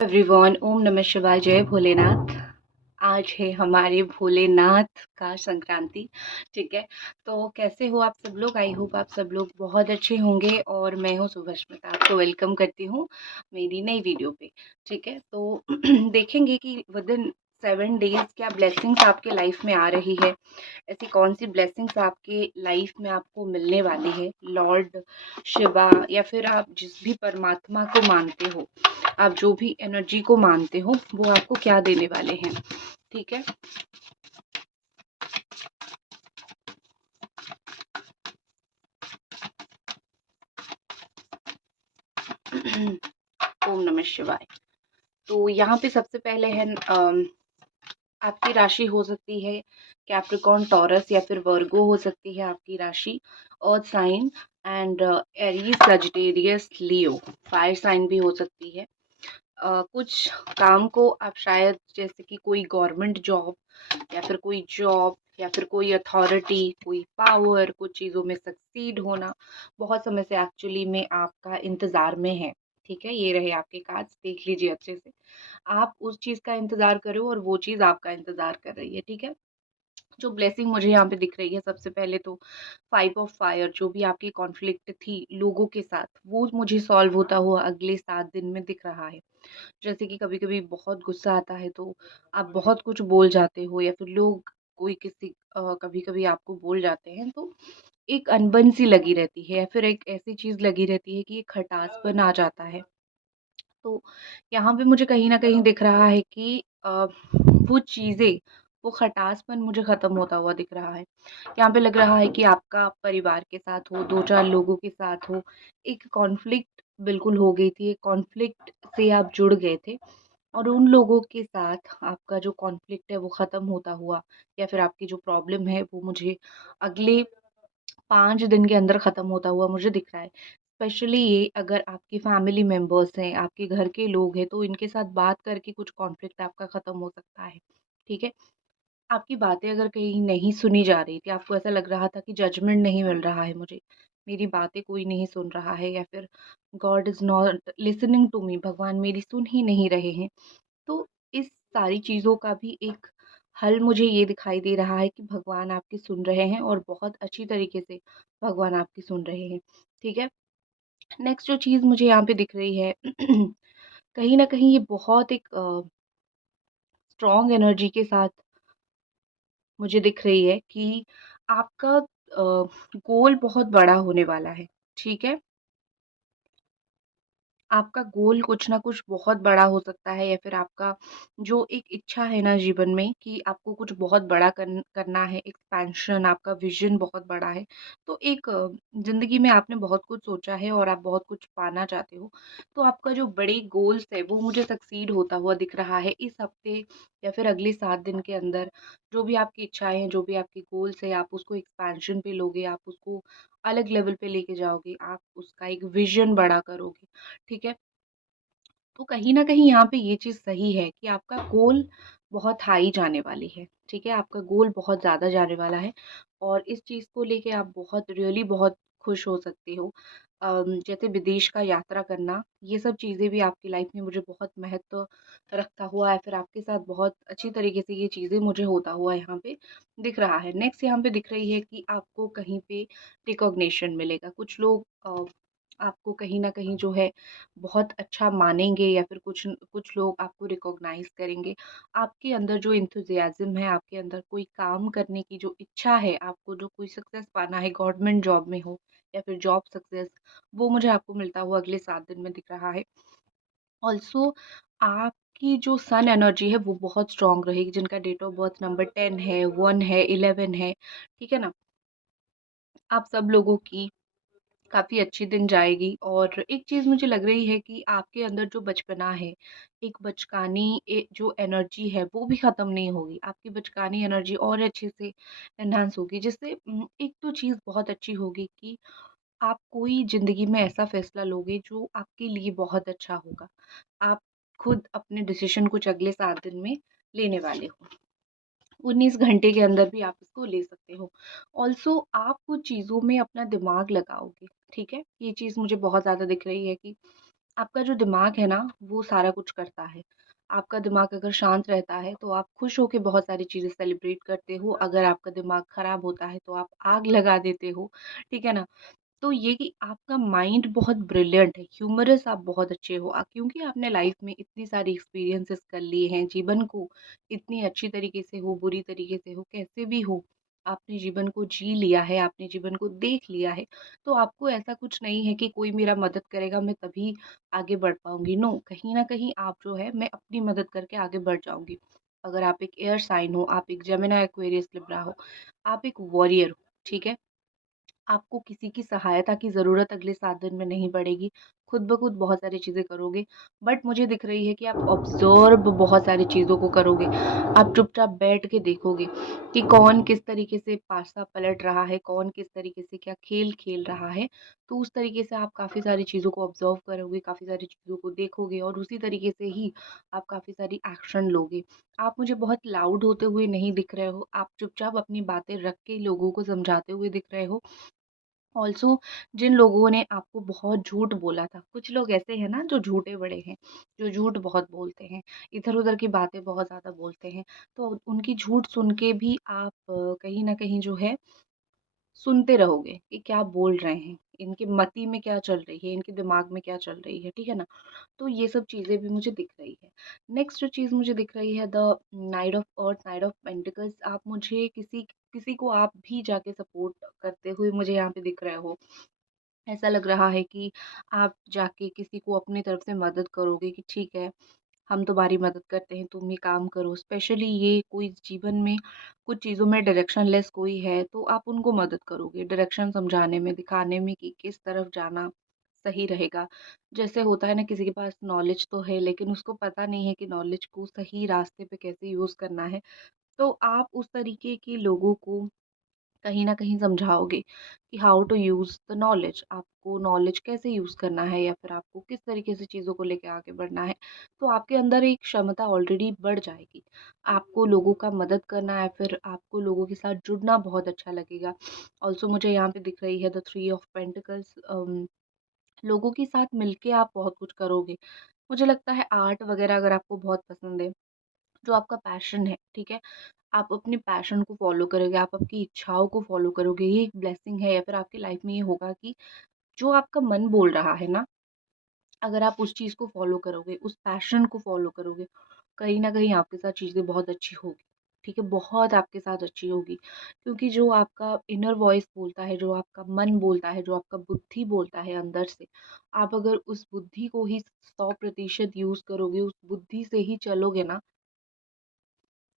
Everyone, ओम नमः शिवाय, जय भोलेनाथ। आज है हमारे भोलेनाथ का संक्रांति। ठीक है, तो कैसे हो आप सब लोग? आई होप आप सब लोग बहुत अच्छे होंगे। और मैं हूँ सुभस्मिता, आपको वेलकम करती हूँ मेरी नई वीडियो पे। ठीक है, तो देखेंगे कि विद इन 7 डेज क्या ब्लेसिंग्स आपके लाइफ में आ रही है। ऐसी कौन सी ब्लेसिंग्स आपके लाइफ में आपको मिलने वाली है। लॉर्ड शिवा या फिर आप जिस भी परमात्मा को मानते हो, आप जो भी एनर्जी को मानते हो, वो आपको क्या देने वाले हैं। ठीक है, ओम नमः शिवाय। तो यहाँ पे सबसे पहले है आपकी राशि हो सकती है कैप्रिकॉर्न, टॉरस या फिर वर्गो हो सकती है आपकी राशि। Earth sign and Aries, Sagittarius, Leo. Fire sign भी हो सकती है। कुछ काम को आप शायद, जैसे कि कोई गवर्नमेंट जॉब या फिर कोई जॉब या फिर कोई अथॉरिटी, कोई पावर, कुछ चीज़ों में सक्सीड होना, बहुत समय से एक्चुअली में आपका इंतज़ार में है। ठीक है, ये रहे आपके कार्ड्स, देख लीजिए अच्छे से। आप उस चीज़ का इंतज़ार करो और वो चीज़ आपका इंतज़ार कर रही है। ठीक है, जो ब्लेसिंग मुझे यहाँ पे दिख रही है, सबसे पहले तो 5 ऑफ फायर, जो भी आपकी कॉन्फ्लिक्ट थी लोगों के साथ, वो मुझे सॉल्व होता हुआ अगले 7 दिन में दिख रहा है। जैसे कि कभी-कभी बहुत गुस्सा आता है तो आप बहुत कुछ बोल जाते हो, या फिर लोग कोई किसी कभी-कभी आपको बोल जाते हैं, तो एक अनबन सी लगी रहती है, या फिर एक ऐसी चीज़ लगी रहती है कि एक खटासपन आ जाता है। तो यहाँ पे मुझे कहीं न कहीं दिख रहा है कि वो चीज़ें, वो खटासपन मुझे ख़त्म होता हुआ दिख रहा है। यहाँ पे लग रहा है कि आपका परिवार के साथ हो, 2-4 लोगों के साथ हो, एक कॉन्फ्लिक्ट बिल्कुल हो गई थी, एक कॉन्फ्लिक्ट से आप जुड़ गए थे, और उन लोगों के साथ आपका जो कॉन्फ्लिक्ट है वो ख़त्म होता हुआ, या फिर आपकी जो प्रॉब्लम है वो मुझे अगले 5 दिन के अंदर ख़त्म होता हुआ मुझे दिख रहा है। स्पेशली ये अगर आपकी फैमिली मेंबर्स हैं, आपके घर के लोग हैं, तो इनके साथ बात करके कुछ कॉन्फ्लिक्ट आपका ख़त्म हो सकता है। ठीक है? आपकी बातें अगर कहीं नहीं सुनी जा रही थी, आपको ऐसा लग रहा था कि जजमेंट नहीं मिल रहा है मुझे, मेरी बातें कोई नहीं सुन रहा है, या फिर God is not listening to me, भगवान मेरी सुन ही नहीं रहे हैं। तो इस सारी चीज़ों का भी एक हल मुझे ये दिखाई दे रहा है कि भगवान आपकी सुन रहे हैं, और बहुत अच्छी तरीके से भगवान आपकी सुन रहे हैं। ठीक है? नेक्स्ट जो चीज़ मुझे यहाँ पे दिख रही है, कहीं न कहीं ये बहुत एक स्ट्रॉन्ग एनर्जी के साथ मुझे दिख रही है कि आपका गोल बहुत बड़ा होने वाला है। ठीक है? आपका गोल कुछ ना कुछ बहुत बड़ा हो सकता है, या फिर आपका जो एक इच्छा है ना जीवन में कि आपको कुछ बहुत बड़ा करना है, एक्सपेंशन, आपका विजन बहुत बड़ा है। तो एक ज़िंदगी में आपने बहुत कुछ सोचा है और आप बहुत कुछ पाना चाहते हो। तो आपका जो बड़े गोल्स है वो मुझे सक्सीड होता हुआ दिख रहा है इस हफ्ते, या फिर अगले 7 दिन के अंदर। जो भी आपकी इच्छाएँ हैं, जो भी आपके गोल्स हैं, आप उसको एक्सपेंशन पे लोगे, आप उसको अलग लेवल पे लेके जाओगे, आप उसका एक विजन बड़ा करोगे। ठीक है? तो कहीं न कहीं यहाँ पे ये चीज़ सही है कि आपका गोल बहुत हाई जाने वाली है, ठीक है? आपका गोल बहुत ज़्यादा जाने वाला है, और इस चीज़ को लेके आप बहुत रियली बहुत खुश हो सकते हो। जैसे विदेश का यात्रा करना, ये सब चीज़ें भी आपकी लाइफ़ में मुझे बहुत महत्व रखता हुआ है, फिर आपके साथ बहुत अच्छी तरीके से ये चीज़ें मुझे होता हुआ यहाँ पे दिख रहा है। नेक्स्ट यहाँ पे दिख रही है कि आपको कहीं पे रिकॉग्निशन मिलेगा। कुछ लोग आपको कहीं न कहीं जो है बहुत अच्छा मानेंगे, या फिर कुछ लोग आपको रिकॉग्नाइज़ करेंगे। आपके अंदर जो एंथुसियाज़्म है, आपके अंदर कोई काम करने की जो इच्छा है, आपको जो कोई सक्सेस पाना है, गवर्नमेंट जॉब में हो या फिर जॉब सक्सेस, वो मुझे आपको मिलता हुआ अगले 7 दिन में दिख रहा है। ऑल्सो आपकी जो सन एनर्जी है वो बहुत स्ट्रॉन्ग रहेगी, जिनका डेट ऑफ बर्थ नंबर 10 है, 1 है, 11 है, ठीक है ना? आप सब लोगों की काफ़ी अच्छी दिन जाएगी। और एक चीज़ मुझे लग रही है कि आपके अंदर जो बचपना है, एक बचकानी जो एनर्जी है वो भी ख़त्म नहीं होगी। आपकी बचकानी एनर्जी और अच्छे से एनहांस होगी, जिससे एक तो चीज़ बहुत अच्छी होगी कि आप कोई ज़िंदगी में ऐसा फ़ैसला लोगे जो आपके लिए बहुत अच्छा होगा। आप खुद अपने डिसीज़न कुछ अगले 7 दिन में लेने वाले हो। 19 घंटे के अंदर भी आप इसको ले सकते हो। ऑल्सो आप कुछ चीज़ों में अपना दिमाग लगाओगे, ठीक है? ये चीज़ मुझे बहुत ज़्यादा दिख रही है कि आपका जो दिमाग है ना, वो सारा कुछ करता है। आपका दिमाग अगर शांत रहता है, तो आप खुश होके बहुत सारी चीज़ें सेलिब्रेट करते हो। अगर आपका दिमाग खराब होता है, तो आप आग लगा देते हो, ठीक है ना? तो ये कि आपका माइंड बहुत ब्रिलियंट है, ह्यूमरस आप बहुत अच्छे हो, क्योंकि आपने लाइफ में इतनी सारी एक्सपीरियंसेस कर लिए हैं, जीवन को इतनी अच्छी तरीके से हो, बुरी तरीके से हो, कैसे भी हो, आपने जीवन को जी लिया है, आपने जीवन को देख लिया है, तो आपको ऐसा कुछ नहीं है कि कोई मेरा मदद करेगा मैं तभी आगे बढ़ पाऊंगी। नो, कहीं ना कहीं आप जो है, मैं अपनी मदद करके आगे बढ़ जाऊंगी। अगर आप एक एयर साइन हो, आप एक जेमिनी एक्वेरियस लिब्रा हो, आप एक वॉरियर हो, ठीक है, आपको किसी की सहायता की ज़रूरत अगले 7 दिन में नहीं पड़ेगी। खुद ब खुद बहुत सारी चीज़ें करोगे। बट मुझे दिख रही है कि आप ऑब्ज़र्व बहुत सारी चीज़ों को करोगे। आप चुपचाप बैठ के देखोगे कि कौन किस तरीके से पासा पलट रहा है, कौन किस तरीके से क्या खेल खेल रहा है। तो उस तरीके से आप काफ़ी सारी चीज़ों को ऑब्ज़र्व करोगे, काफ़ी सारी चीज़ों को देखोगे और उसी तरीके से ही आप काफ़ी सारी एक्शन लोगे। आप मुझे बहुत लाउड होते हुए नहीं दिख रहे हो। आप चुपचाप अपनी बातें रख के लोगों को समझाते हुए दिख रहे हो। ऑल्सो जिन लोगों ने आपको बहुत झूठ बोला था, कुछ लोग ऐसे हैं ना जो झूठे बड़े हैं, जो झूठ बहुत बोलते हैं, इधर-उधर की बातें बहुत ज़्यादा बोलते हैं, तो उनकी झूठ सुन के भी आप कहीं न कहीं जो है सुनते रहोगे कि क्या बोल रहे हैं, इनकी मति में क्या चल रही है, इनके दिमाग में क्या चल रही है, ठीक है ना? तो ये सब चीज़ें भी मुझे दिख रही है। नेक्स्ट जो चीज़ मुझे दिख रही है, the night of earth, night of pentacles, आप मुझे किसी किसी को आप भी जाके सपोर्ट करते हुए मुझे यहाँ पे दिख रहे हो। ऐसा लग रहा है कि आप जाके किसी को अपनी तरफ से मदद करोगे कि ठीक है, हम तुम्हारी मदद करते हैं, तुम ये काम करो। स्पेशली ये कोई जीवन में कुछ चीज़ों में डायरेक्शन लेस कोई है, तो आप उनको मदद करोगे डायरेक्शन समझाने में, दिखाने में कि किस तरफ जाना सही रहेगा। जैसे होता है ना, किसी के पास नॉलेज तो है, लेकिन उसको पता नहीं है कि नॉलेज को सही रास्ते पे कैसे यूज़ करना है। तो आप उस तरीके के लोगों को कहीं न कहीं समझाओगे कि how to use the knowledge, आपको नॉलेज कैसे यूज़ करना है या फिर आपको किस तरीके से चीज़ों को लेके आगे बढ़ना है। तो आपके अंदर एक क्षमता ऑलरेडी बढ़ जाएगी। आपको लोगों का मदद करना है, फिर आपको लोगों के साथ जुड़ना बहुत अच्छा लगेगा। ऑल्सो मुझे यहाँ पे दिख रही है द थ्री ऑफ पेंटिकल्स, लोगों के साथ मिलके आप बहुत कुछ करोगे। मुझे लगता है आर्ट वगैरह अगर आपको बहुत पसंद है, जो आपका पैशन है, ठीक है? आप अपने पैशन को फ़ॉलो करोगे, आप आपकी इच्छाओं को फ़ॉलो करोगे, ये एक ब्लेसिंग है या फिर आपकी लाइफ़ में ये होगा कि जो आपका मन बोल रहा है ना, अगर आप उस चीज़ को फ़ॉलो करोगे, उस पैशन को फ़ॉलो करोगे, कहीं न कहीं आपके साथ चीज़ें बहुत अच्छी होगी, ठीक है? बहुत आपके साथ अच्छी होगी, क्योंकि जो आपका इनर वॉइस बोलता है, जो आपका मन बोलता है, जो आपका बुद्धि बोलता है अंदर से, आप अगर उस बुद्धि को ही 100% यूज़ करोगे, उस बुद्धि से ही चलोगे ना,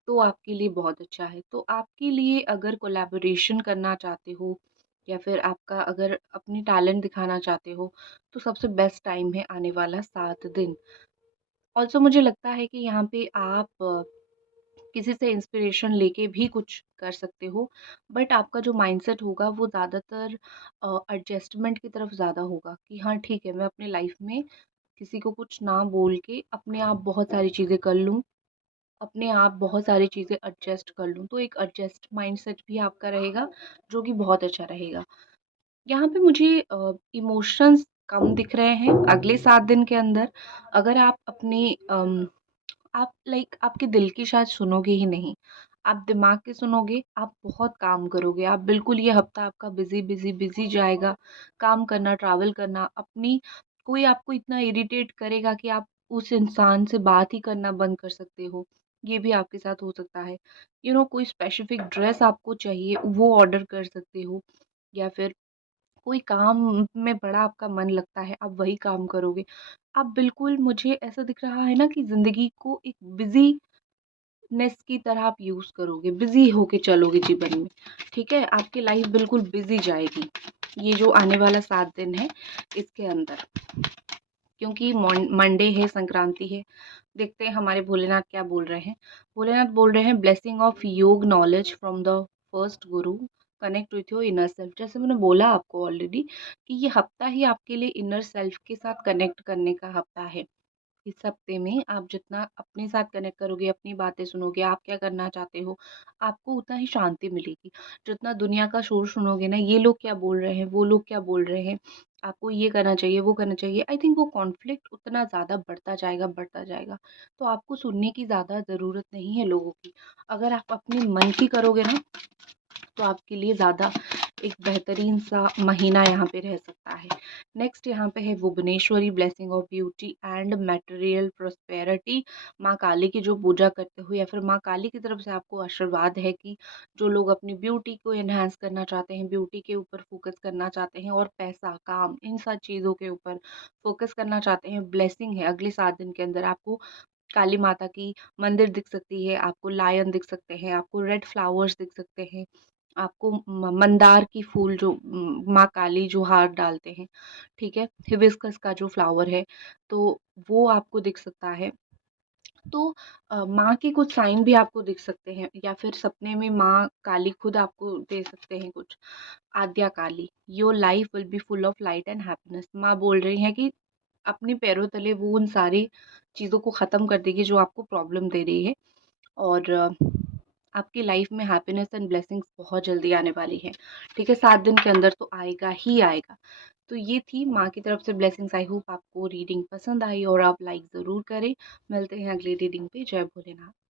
तो आपके लिए बहुत अच्छा है। तो आपके लिए अगर कोलैबोरेशन करना चाहते हो या फिर आपका अगर अपनी टैलेंट दिखाना चाहते हो, तो सबसे बेस्ट टाइम है आने वाला 7 दिन। ऑल्सो मुझे लगता है कि यहाँ पे आप किसी से इंस्पिरेशन लेके भी कुछ कर सकते हो, बट आपका जो माइंडसेट होगा वो ज़्यादातर एडजस्टमेंट की तरफ ज़्यादा होगा कि हाँ ठीक है, मैं अपने लाइफ में किसी को कुछ ना बोल के अपने आप बहुत सारी चीज़ें कर लूँ, अपने आप बहुत सारी चीज़ें एडजस्ट कर लूँ, तो एक एडजस्ट माइंडसेट भी आपका रहेगा, जो कि बहुत अच्छा रहेगा। यहाँ पे मुझे इमोशंस कम दिख रहे हैं अगले 7 दिन के अंदर। अगर आप अपनी आप लाइक आपके दिल की शायद सुनोगे ही नहीं, आप दिमाग की सुनोगे, आप बहुत काम करोगे, आप बिल्कुल ये हफ्ता आपका बिज़ी, बिज़ी, बिज़ी जाएगा। काम करना, ट्रैवल करना, अपनी कोई आपको इतना इरिटेट करेगा कि आप उस इंसान से बात ही करना बंद कर सकते हो, ये भी आपके साथ हो सकता है। कोई स्पेसिफिक ड्रेस आपको चाहिए, वो ऑर्डर कर सकते हो या फिर कोई काम में बड़ा आपका मन लगता है, आप वही काम करोगे। आप बिल्कुल मुझे ऐसा दिख रहा है ना कि ज़िंदगी को एक बिज़ीनेस की तरह आप यूज़ करोगे, बिज़ी होके चलोगे जीवन में, ठीक है? आपकी लाइफ़ बिल्कुल बिज़ी जाएगी, ये जो आने वाला 7 दिन है, इसके अंदर। क्योंकि मंडे है, संक्रांति है। देखते हैं हमारे भोलेनाथ क्या बोल रहे हैं। भोलेनाथ बोल रहे हैं ब्लेसिंग ऑफ योग knowledge from the first Guru, connect with your inner self. जैसे मैंने बोला आपको ऑलरेडी कि ये हफ्ता ही आपके लिए इनर सेल्फ के साथ कनेक्ट करने का हफ्ता है। इस हफ्ते में आप जितना अपने साथ कनेक्ट करोगे, अपनी बातें सुनोगे, आप क्या करना चाहते हो, आपको उतना ही शांति मिलेगी। जितना दुनिया का शोर सुनोगे ना, ये लोग क्या बोल रहे हैं, वो लोग क्या बोल रहे हैं, आपको ये करना चाहिए, वो करना चाहिए, आई थिंक वो कॉन्फ्लिक्ट उतना ज़्यादा बढ़ता जाएगा, बढ़ता जाएगा। तो आपको सुनने की ज़्यादा ज़रूरत नहीं है लोगों की। अगर आप अपने मन की करोगे ना, तो आपके लिए ज़्यादा एक बेहतरीन सा महीना यहाँ पे रह सकता है। नेक्स्ट यहाँ पे है Bhuvaneshwari blessing of beauty and material prosperity. माँ काली की जो पूजा करते हो या फिर माँ काली की तरफ से आपको आशीर्वाद है कि जो लोग अपनी ब्यूटी को एनहांस करना चाहते हैं, ब्यूटी के ऊपर फोकस करना चाहते हैं और पैसा, काम, इन सब चीज़ों के ऊपर फोकस करना चाहते हैं, ब्लेसिंग है। अगले 7 दिन के अंदर आपको काली माता की मंदिर दिख सकती है, आपको लायन दिख सकते हैं, आपको रेड फ्लावर्स दिख सकते हैं, आपको मंदार की फूल जो माँ काली जो हार डालते हैं, ठीक है, हिबिस्कस का जो फ्लावर है, तो वो आपको दिख सकता है। तो माँ के कुछ साइन भी आपको दिख सकते हैं या फिर सपने में माँ काली खुद आपको दे सकते हैं कुछ। Adya Kali, your life will be full of light and happiness. माँ बोल रही हैं कि अपने पैरों तले वो उन सारी चीज़ों को ख़त्म कर देगी जो आपको प्रॉब्लम दे रही है और आपकी लाइफ में हैप्पीनेस एंड ब्लेसिंग्स बहुत जल्दी आने वाली है। ठीक है, 7 दिन के अंदर तो आएगा ही आएगा। तो ये थी माँ की तरफ से ब्लेसिंग्स। आई होप आपको रीडिंग पसंद आई और आप लाइक ज़रूर करें। मिलते हैं अगली रीडिंग पे। जय भोलेनाथ।